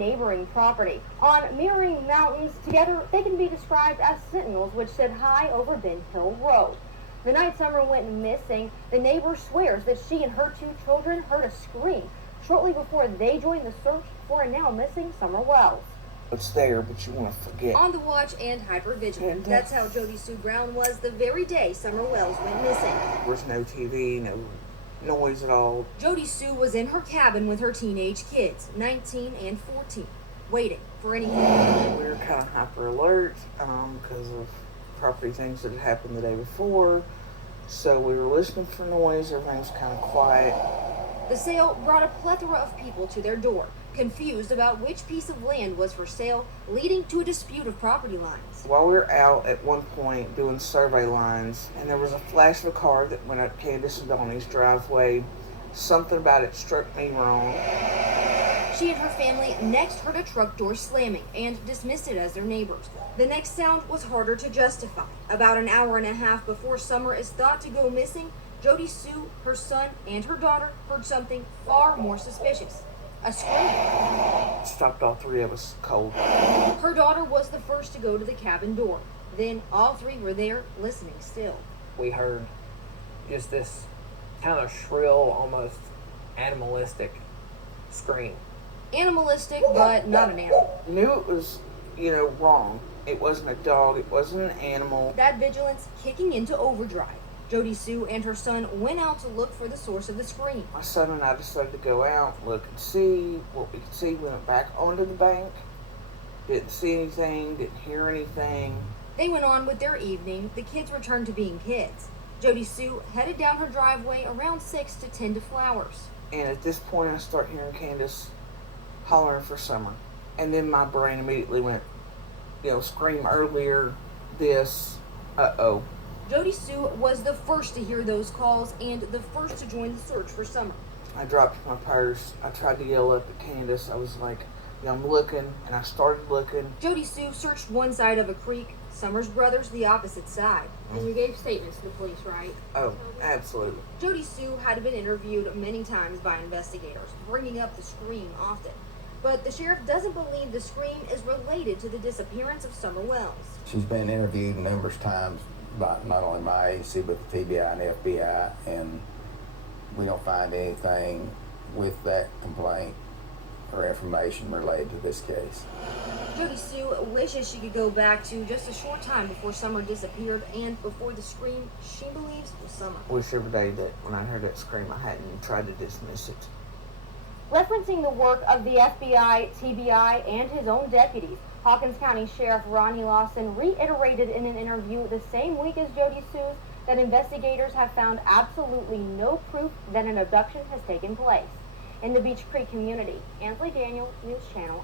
neighboring property. On mirroring mountains, together they can be described as sentinels which sit high over Ben Hill Road. The night Summer went missing, the neighbor swears that she and her 2 children heard a scream shortly before they joined the search for a now missing Summer Wells. It's there, but you want to forget. On the watch and hypervigilant. That's how Jodisue Brown was the very day Summer Wells went missing. There's no TV, no noise at all. Jodisue was in her cabin with her teenage kids, 19 and 14, waiting for anything. We were kind of hyper alert because of property things that had happened the day before. So we were listening for noise. Everything was kind of quiet. The sale brought a plethora of people to their door, confused about which piece of land was for sale, leading to a dispute of property lines. While we were out at one point doing survey lines, and there was a flash of a car that went up Candace and Donnie's driveway. Something about it struck me wrong. She and her family next heard a truck door slamming and dismissed it as their neighbors. The next sound was harder to justify. About an hour and a half before Summer is thought to go missing, Jodisue, her son, and her daughter heard something far more suspicious. A scream. It stopped all 3 of us cold. Her daughter was the first to go to the cabin door. Then all 3 were there, listening still. We heard just this kind of shrill, almost animalistic scream. Animalistic, but not an animal. Knew it was, wrong. It wasn't a dog. It wasn't an animal. That vigilance kicking into overdrive. Jodisue and her son went out to look for the source of the scream. My son and I decided to go out, look and see what we could see. We went back onto the bank. Didn't see anything, didn't hear anything. They went on with their evening. The kids returned to being kids. Jodisue headed down her driveway around 6 to tend to flowers. And at this point, I start hearing Candace hollering for Summer. And then my brain immediately went, scream earlier, this, uh-oh. Jodisue was the first to hear those calls and the first to join the search for Summer. I dropped my purse. I tried to yell up at Candace. I was like, I'm looking, and I started looking. Jodisue searched one side of a creek, Summer's brothers the opposite side. And you gave statements to the police, right? Oh, absolutely. Jodisue had been interviewed many times by investigators, bringing up the scream often. But the sheriff doesn't believe the scream is related to the disappearance of Summer Wells. She's been interviewed numerous times by not only my agency, but the TBI and FBI, and we don't find anything with that complaint or information related to this case. Jodisue wishes she could go back to just a short time before Summer disappeared and before the scream she believes was Summer. I wish every day that when I heard that scream, I hadn't tried to dismiss it. Referencing the work of the FBI, TBI, and his own deputies, Hawkins County Sheriff Ronnie Lawson reiterated in an interview the same week as Jodisue's that investigators have found absolutely no proof that an abduction has taken place. In the Beach Creek community, Ansley Daniel, News Channel